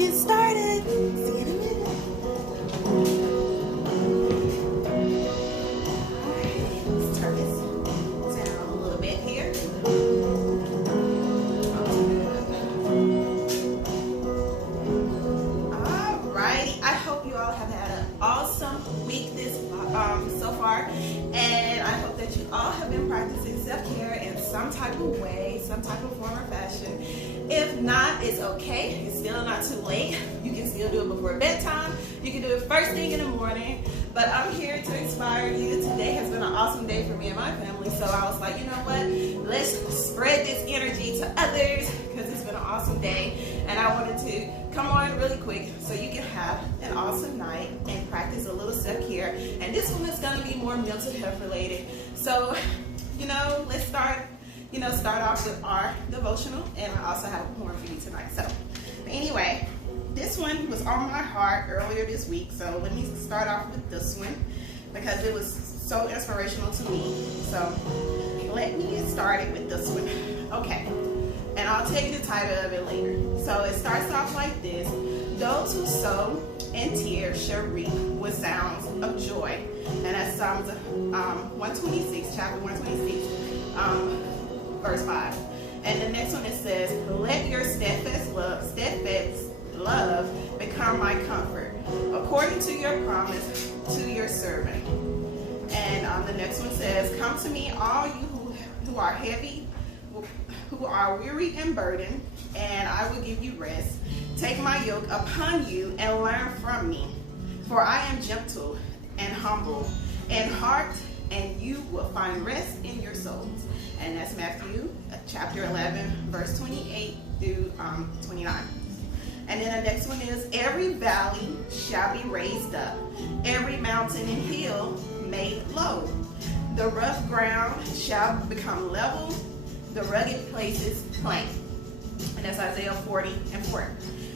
get started. See you in a minute. Alright, let's turn this down a little bit here. Alrighty, I hope you all have had an awesome week so far, and I hope that you all have been practicing self-care in some type of way, some type of form or fashion. If not, it's okay. It's still not too late. You can still do it before bedtime. You can do it first thing in the morning. But I'm here to inspire you. Today has been an awesome day for me and my family. So I was like, you know what? Let's spread this energy to others because it's been an awesome day. And I wanted to come on really quick so you can have an awesome night and practice a little self-care. And this one is going to be more mental health related. So, let's start off with our devotional, and I also have a poem for you tonight. So anyway, this one was on my heart earlier this week, so let me start off with this one because it was so inspirational to me. So let me get started with this one. Okay, and I'll tell you the title of it later. So it starts off like this: those who sow in tears shall reap with sounds of joy. And that's Psalms 126, chapter 126, verse 5. And the next one, it says, let your steadfast love become my comfort, according to your promise to your servant. And the next one says, come to me, all you who are heavy, who are weary and burdened, and I will give you rest. Take my yoke upon you and learn from me, for I am gentle and humble in heart, and you will find rest in your souls. And that's Matthew chapter 11, verse 28 through 29. And then the next one is, every valley shall be raised up, every mountain and hill made low. The rough ground shall become level, the rugged places plain. And that's Isaiah 40 and 4.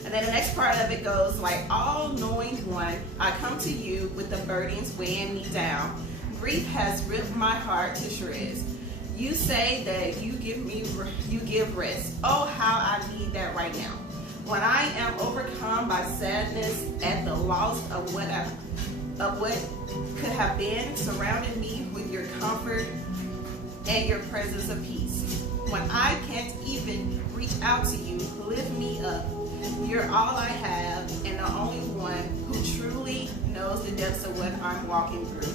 And then the next part of it goes like, all-knowing one, I come to you with the burdens weighing me down. Grief has ripped my heart to shreds. You say that you give rest. Oh, how I need that right now. When I am overcome by sadness at the loss of what could have been, surrounding me with your comfort and your presence of peace. When I can't even reach out to you, lift me up. You're all I have and the only one who truly knows the depths of what I'm walking through.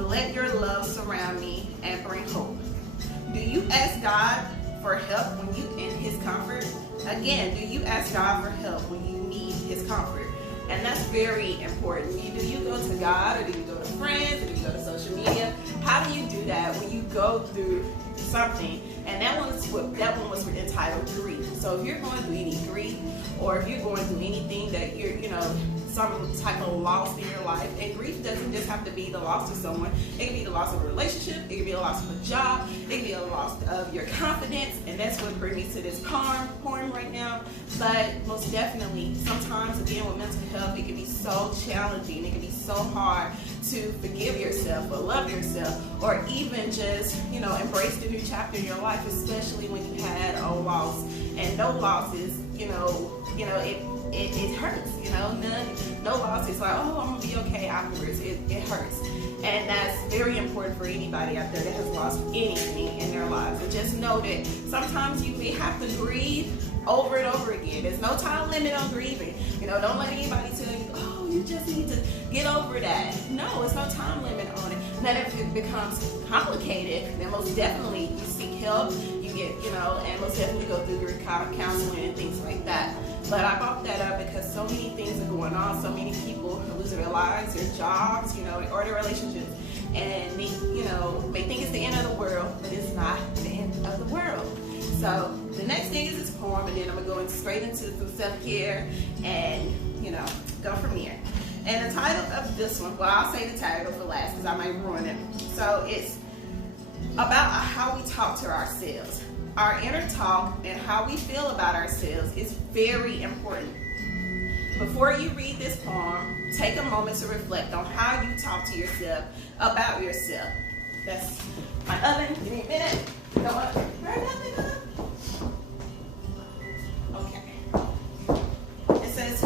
Let your love surround me and bring hope. Do you ask God for help when you in his comfort? Again, do you ask God for help when you need his comfort? And that's very important. Do you go to God, or do you go to friends, or do you go to social media? How do you do that when you go through something? And that one was entitled grief. So if you're going through any grief, or if you're going through anything that you're, some type of loss in your life, and grief doesn't just have to be the loss of someone. It can be the loss of a relationship, it can be a loss of a job, it can be a loss of your confidence, and that's what brings me to this poem right now. But most definitely, sometimes again with mental health, it can be so challenging, it can be so hard to forgive yourself or love yourself, or even just, embrace the new chapter in your life, especially when you had a loss. And no losses, it hurts, no loss is like, oh, I'm gonna be okay afterwards. It hurts. And that's very important for anybody out there that has lost anything in their lives. And just know that sometimes you may have to grieve over and over again. There's no time limit on grieving. Don't let anybody tell you, oh, you just need to get over that. No, there's no time limit on it. And then if it becomes complicated, then most definitely you seek help. You get, and most definitely go through your counseling and things like that. But I brought that up because so many things are going on. So many people are losing their lives, their jobs, or their relationships. And they, may think it's the end of the world, but it's not the end of the world. So the next thing is this poem, and then I'm going to go straight into some self-care and, go from here. And the title of this one, well, I'll say the title for last because I might ruin it. So it's about how we talk to ourselves. Our inner talk and how we feel about ourselves is very important. Before you read this poem, take a moment to reflect on how you talk to yourself about yourself. That's my oven. Give me a minute. Don't want to burn nothing up. Okay. It says,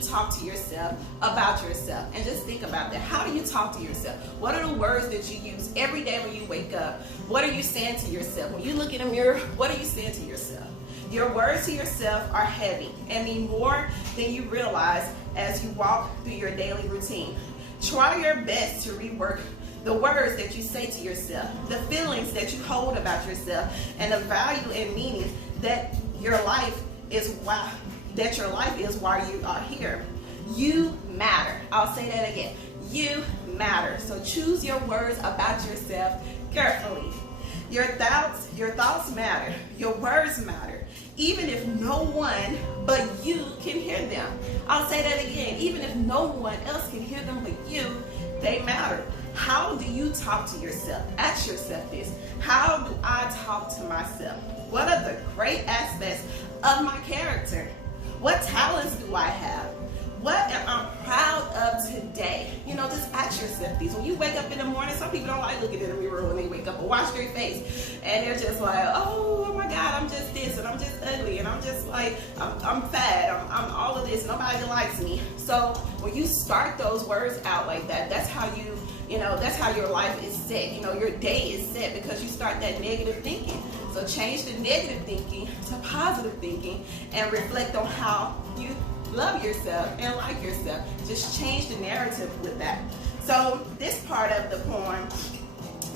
talk to yourself about yourself? And just think about that. How do you talk to yourself? What are the words that you use every day when you wake up? What are you saying to yourself? When you look in a mirror, what are you saying to yourself? Your words to yourself are heavy and mean more than you realize as you walk through your daily routine. Try your best to rework the words that you say to yourself, the feelings that you hold about yourself, and the value and meaning that your life is why you are here. You matter. I'll say that again. You matter. So choose your words about yourself carefully. Your thoughts matter. Your words matter. Even if no one but you can hear them. I'll say that again. Even if no one else can hear them but you, they matter. How do you talk to yourself? Ask yourself this. How do I talk to myself? What are the great aspects of my character? What talents do I have? What am I proud of today? Just ask yourself these. When you wake up in the morning, some people don't like looking in the mirror when they wake up or wash their face. And they're just like, oh my God, I'm just this, and I'm just ugly, and I'm just like, I'm fat, I'm all of this, nobody likes me. So when you start those words out like that, that's how that's how your life is set. Your day is set because you start that negative thinking. So change the negative thinking to positive thinking and reflect on how you love yourself and like yourself. Just change the narrative with that. So this part of the poem,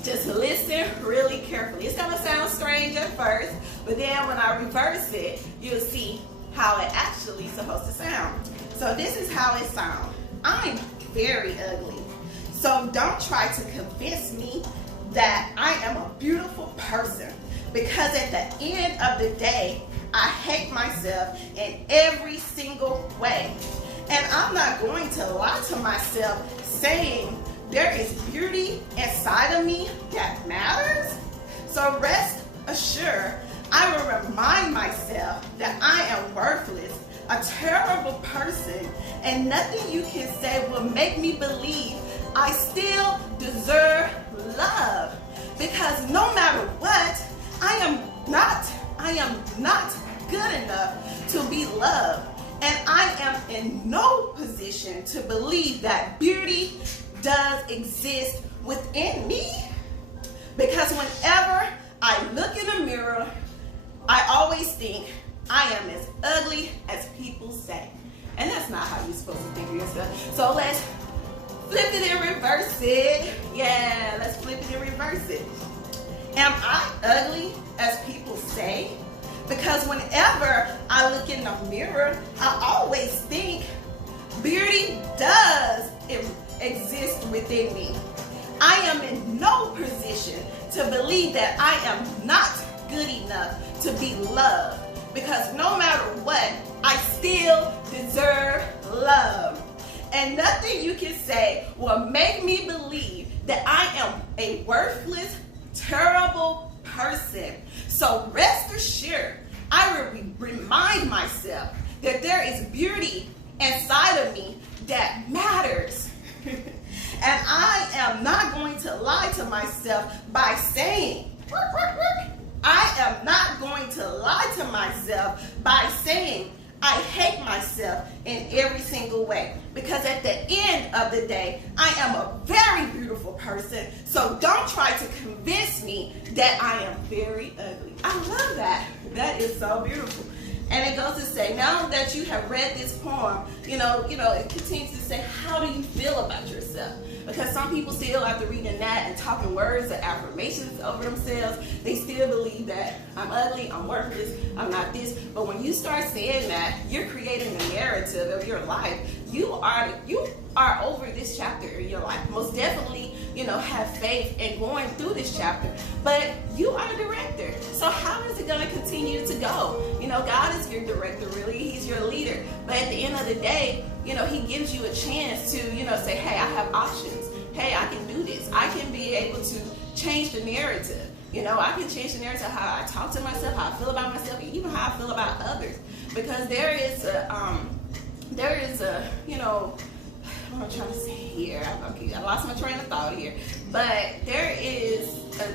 just listen really carefully. It's gonna sound strange at first, but then when I reverse it, you'll see how it actually is supposed to sound. So this is how it sounds. I'm very ugly. So don't try to convince me that I am a beautiful person, because at the end of the day, I hate myself in every single way. And I'm not going to lie to myself saying there is beauty inside of me that matters. So rest assured, I will remind myself that I am worthless, a terrible person, and nothing you can say will make me believe I still deserve love. Because no matter what, I am not good enough to be loved. And I am in no position to believe that beauty does exist within me. Because whenever I look in the mirror, I always think I am as ugly as people say. And that's not how you're supposed to think of yourself. So let's flip it and reverse it. Yeah, let's flip it and reverse it. Am I ugly as people say? Because whenever I look in the mirror, I always think beauty does exist within me. I am in no position to believe that I am not good enough to be loved. Because no matter what, I still deserve love. And nothing you can say will make me believe that I am a worthless, terrible person. So rest assured, I will remind myself that there is beauty inside of me that matters. And I am not going to lie to myself by saying, I hate myself in every single way. Because at the end of the day, I am a very beautiful person. So don't try to convince me that I am very ugly. I love that. That is so beautiful. And it goes to say, now that you have read this poem, it continues to say, how do you feel about yourself? Because some people still, after reading that and talking words of affirmations over themselves, they still believe that I'm ugly, I'm worthless, I'm not this. But when you start saying that, you're creating a narrative of your life. You are over this chapter in your life. Most definitely, have faith in going through this chapter. But you are the director. So how is it going to continue to go? God is your director, really. He's your leader. But at the end of the day, he gives you a chance to, say, hey, I have options. Hey, I can do this. I can be able to change the narrative. I can change the narrative, how I talk to myself, how I feel about myself, and even how I feel about others. Because there is a, what am I trying to say here? I lost my train of thought here. But there is a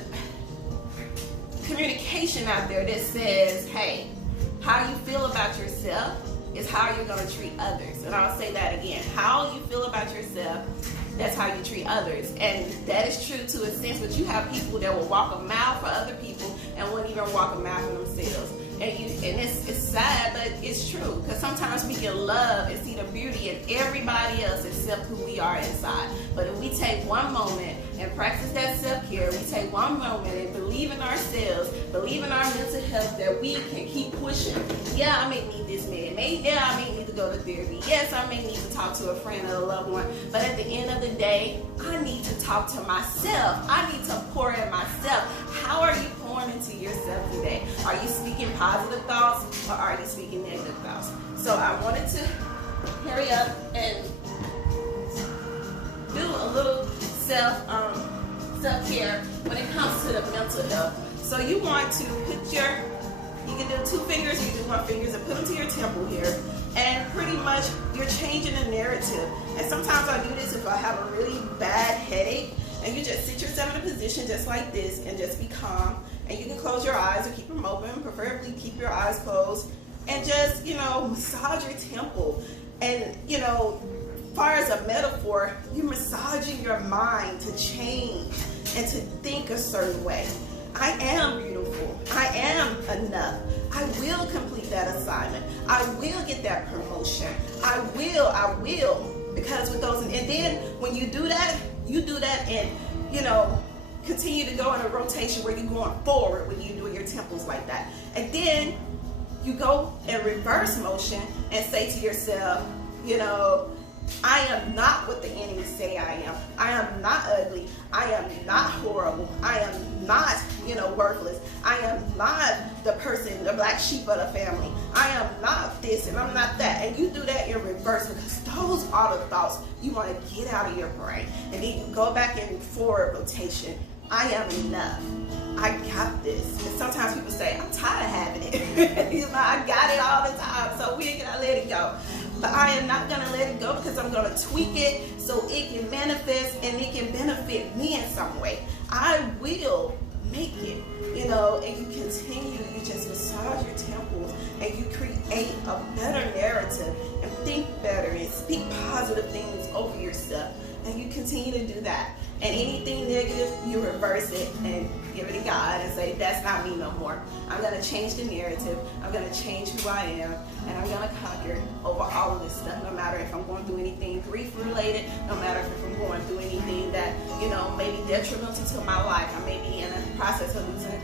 communication out there that says, hey, how you feel about yourself is how you're going to treat others. And I'll say that again. How you feel about yourself, that's how you treat others. And that is true to a sense, but you have people that will walk a mile for other people and wouldn't even walk a mile for themselves. And it's sad, but it's true, because sometimes we can love and see the beauty in everybody else except who we are inside. But if we take one moment and practice that self-care, we take one moment and believe in ourselves, believe in our mental health, that we can keep pushing. Yeah, I may need this man. Yeah, I may need to go to therapy. Yes, I may need to talk to a friend or a loved one. But at the end of the day, I need to talk to myself. I need to pour in myself. How are you pouring into yourself today? Are you speaking positive thoughts, or are you speaking negative thoughts? So I wanted to hurry up and do a little self-care when it comes to the mental health. So you want to put you can do 2 fingers, you can do 1 finger, and put them to your temple here. And pretty much you're changing the narrative. And sometimes I do this if I have a really bad headache, and you just sit yourself in a position just like this and just be calm. And you can close your eyes or keep them open, preferably keep your eyes closed, and just, massage your temple. And, as far as a metaphor, you're massaging your mind to change and to think a certain way. I am beautiful. I am enough. I will complete that assignment. I will get that promotion. I will. Because with those, and then when you do that and, continue to go in a rotation where you're going forward when you do your temples like that. And then you go in reverse motion and say to yourself, I am not what the enemy say I am. I am not ugly. I am not horrible. I am not, worthless. I am not the person, the black sheep of the family. I am not this and I'm not that. And you do that in reverse, because those are the thoughts you want to get out of your brain. And then you go back in forward rotation. I am enough. I got this. And sometimes people say, I'm tired of having it. I got it all the time, so when can I let it go? But I am not going to let it go, because I'm going to tweak it so it can manifest and it can benefit me in some way. I will make it, and you continue, you just massage your temples and you create a better narrative and think better and speak positive things over yourself. And you continue to do that. And anything negative, you reverse it and give it to God and say, that's not me no more. I'm going to change the narrative. I'm going to change who I am. And I'm going to conquer over all of this stuff, no matter if I'm going through anything grief related, no matter if I'm going through anything that, may be detrimental to my life. I may be in a process of losing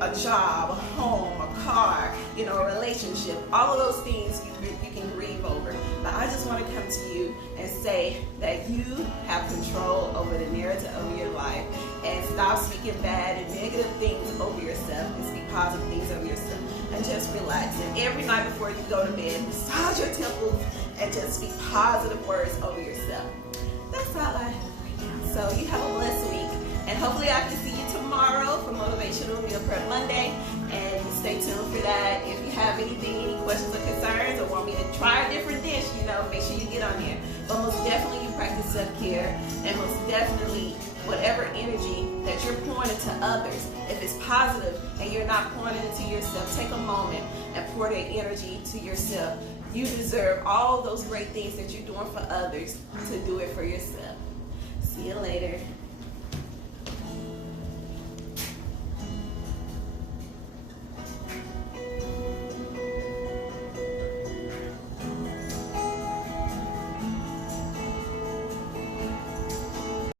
a job, a home, a car, a relationship. All of those things you can grieve over. But I just want to come to you and say that you have control over the narrative of your life, and stop speaking bad and negative things over yourself and speak positive things over yourself, and just relax. And every night before you go to bed, massage your temples and just speak positive words over yourself. That's all I have right now. So you have a blessed week, and hopefully I can see you tomorrow for Motivational Meal Prep Monday, and stay tuned for that. If you have any questions or concerns, or want me to try a different dish, make sure you get on there. But most definitely you practice self-care, and most definitely whatever energy that you're pouring into others, if it's positive and you're not pouring it into yourself, take a moment and pour that energy to yourself. You deserve all those great things that you're doing for others to do it for yourself. See you later.